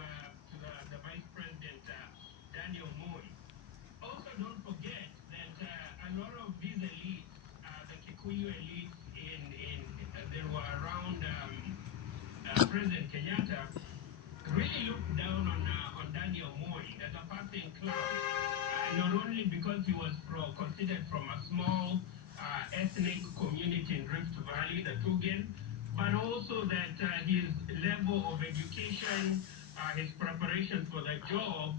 the Vice President Daniel Moi. Also, don't forget that a lot of these elites, the Kikuyu elites they were around President Kenyatta, really looked down on Daniel Moi as a passing cloud, not only because he was considered from a small ethnic community in Rift Valley, the Tugen, but also that his level of education, his preparation for the job,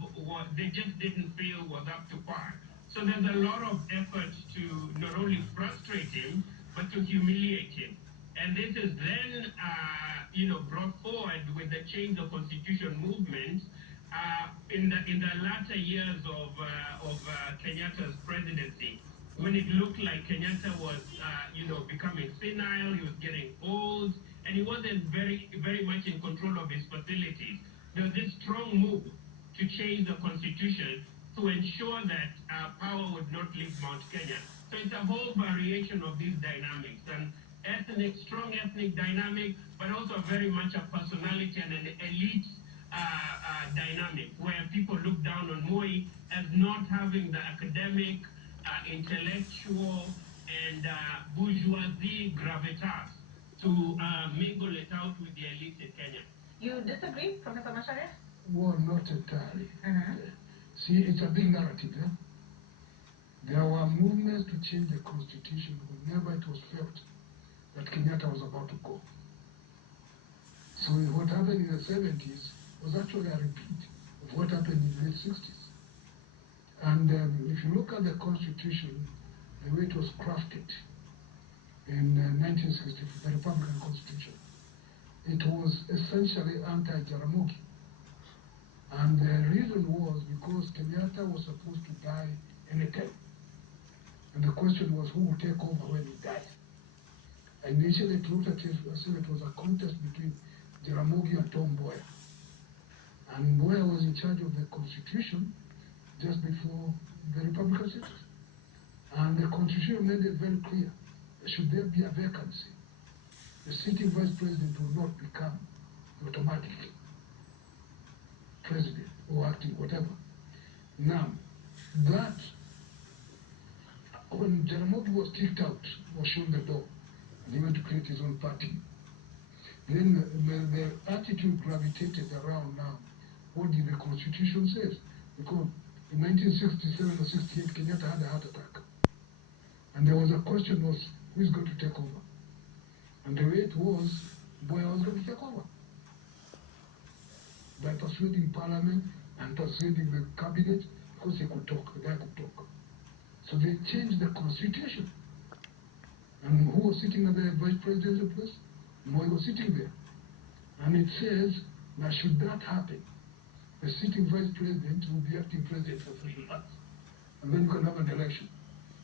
they just didn't feel was up to par. So there's a lot of effort to not only frustrate him, but to humiliate him. And this is then, brought forward with the change of constitution movement in the latter years of Kenyatta's presidency, when it looked like Kenyatta was, becoming senile, he was getting old, and he wasn't very much in control of his facilities. There was this strong move to change the constitution to ensure that power would not leave Mount Kenya. So it's a whole variation of these dynamics, and strong ethnic dynamic, but also very much a personality and an elite dynamic, where people look down on Moi as not having the academic, intellectual, and bourgeoisie gravitas to mingle it out with the elite in Kenya. You disagree, Professor Macharia? Well, not entirely. See, it's a big narrative. There were movements to change the constitution whenever it was felt that Kenyatta was about to go. So what happened in the 70s was actually a repeat of what happened in the late 60s. And if you look at the constitution, the way it was crafted in 1964, the Republican Constitution, it was essentially anti-Jaramogi. And the reason was because Kenyatta was supposed to die anytime. And the question was who would take over when he died. Initially, it looked as if it was a contest between Jaramogi and Tom Mboya. And Mboya was in charge of the constitution just before the Republican citizens. And the constitution made it very clear that should there be a vacancy, the sitting vice president will not become automatically president or acting, whatever. Now, that, when Jaramogi was kicked out, was shown the door, and he went to create his own party, then the attitude gravitated around now, what did the constitution say? Because in 1967 or 68, Kenyatta had a heart attack. And there was a question was, who is going to take over? And the way it was, Mboya was going to take over. By persuading parliament and persuading the cabinet, because he could talk, the guy could talk. So they changed the constitution. And who was sitting at the vice presidential place? Moi was sitting there. And it says, now should that happen, the sitting vice president will be acting president for 3 months. And then you can have an election.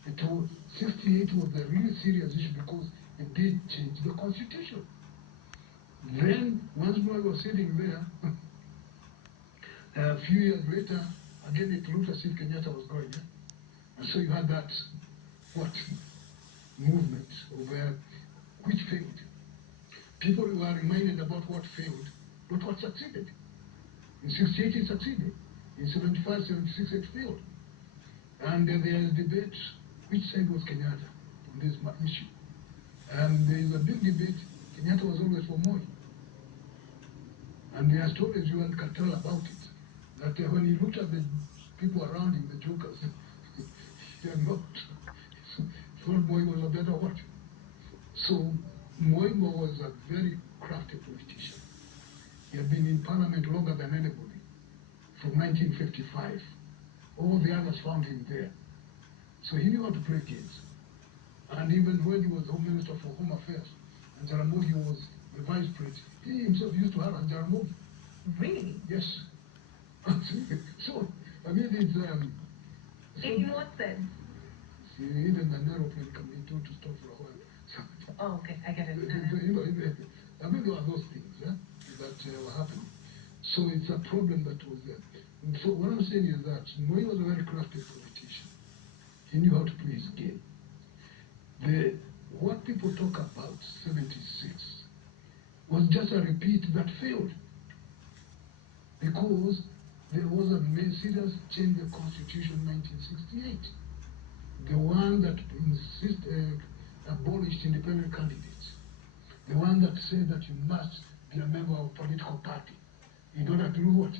It was 68 was the really serious issue because it did change the constitution. Then, once Moi was sitting there, a few years later, again it looked as if Kenyatta was going. And so you had that, movement over which failed. People were reminded about what failed, not what succeeded. In 68 it succeeded. In 75, 76 it failed. And there is debate, which side was Kenyatta on this issue. And there is a big debate, Kenyatta was always for Moi. And there are stories you can tell about it, that when he looked at the people around him, the jokers, they are not. Thought Moi was a better what? So Moi was a very crafty politician. He had been in parliament longer than anybody, from 1955. All the others found him there. So he knew how to play games. And even when he was Home Minister for Home Affairs, and Jaramogi was the Vice President, he himself used to harass Jaramogi. Really? Yes. So, I mean, it's... in what sense? See, even an aeroplane can be told to stop for a while. Oh, okay, I get it. I mean, there are those things that were happening. So it's a problem that was there. And so what I'm saying is that Moi was a very crafty politician. He knew how to play his game. What people talk about, 76, was just a repeat that failed. because there was a serious change in the Constitution in 1968. The one that abolished independent candidates. The one that said that you must be a member of a political party in order to do what?